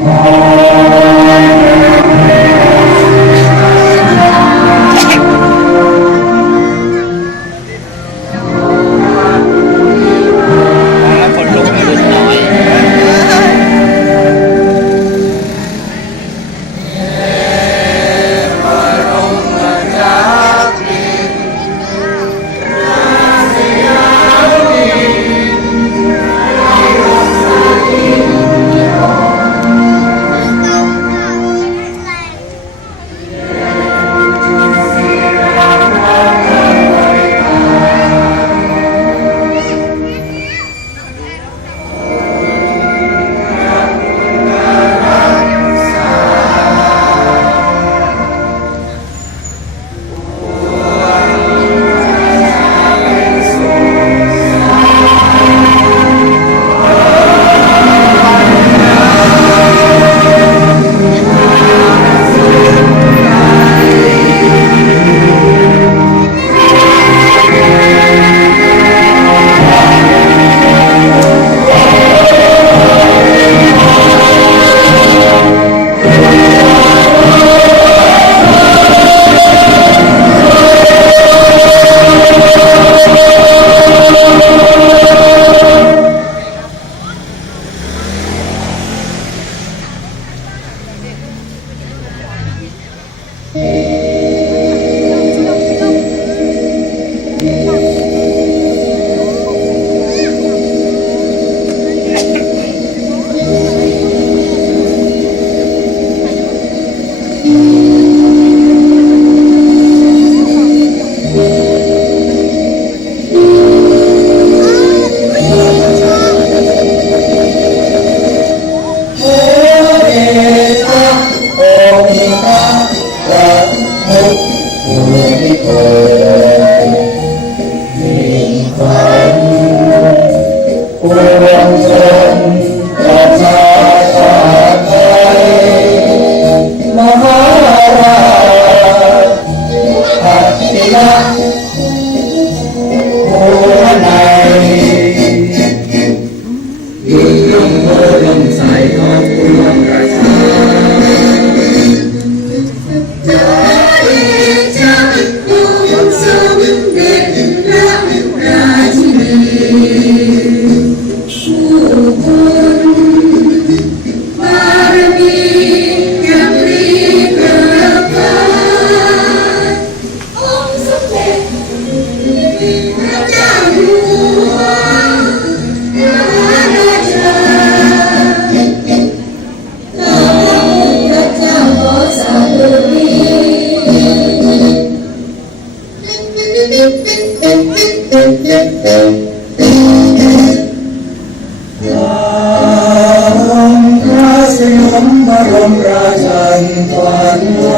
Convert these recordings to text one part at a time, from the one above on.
Amen. บรมราชันฝันว่า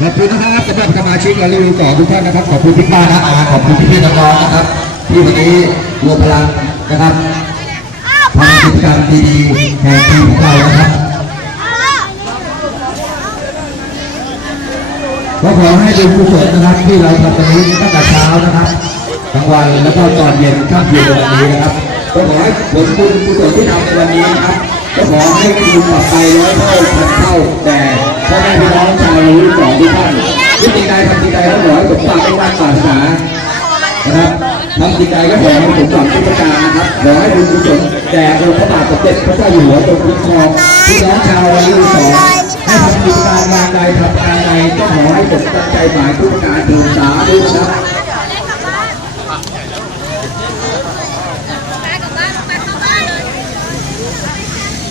ขอบคุณนะครับสำหรับสมาชิกและรีวิวต่อทุกท่านนะครับ ขอบคุณพี่ป้านะอาขอบคุณพี่พี่น้องๆนะครับที่วันนี้รวมพลังนะครับทำกิจกรรมดีๆแห่งปีของเรานะครับก็ขอให้เป็นกุศลนะครับที่เราทำตรงนี้ตั้งแต่เช้านะครับทั้งวันแล้วก็ตอนเย็นข้ามคืนวันนี้นะครับก็ขอให้ผลบุญกุศลที่ทำในวันนี้นะครับก็ขอให้คืนกลับไปร้อยเท่าพันเท่าแต่พ่อแม่พี่น้องชาวรุ่นสองทุก จริงใจก็ขอให้สมปรากทุกประการนะครับขอให้บุญกุศลแด่องค์พระบาทสมเด็จพระเจ้าอยู่หัวทรงคุ้มครองพี่น้องชาวรุ่นสองให้ทำกิจการงานใดทำการใดก็ขอให้สมตั้งใจหมายทุกประการเดินสาธุนะครับ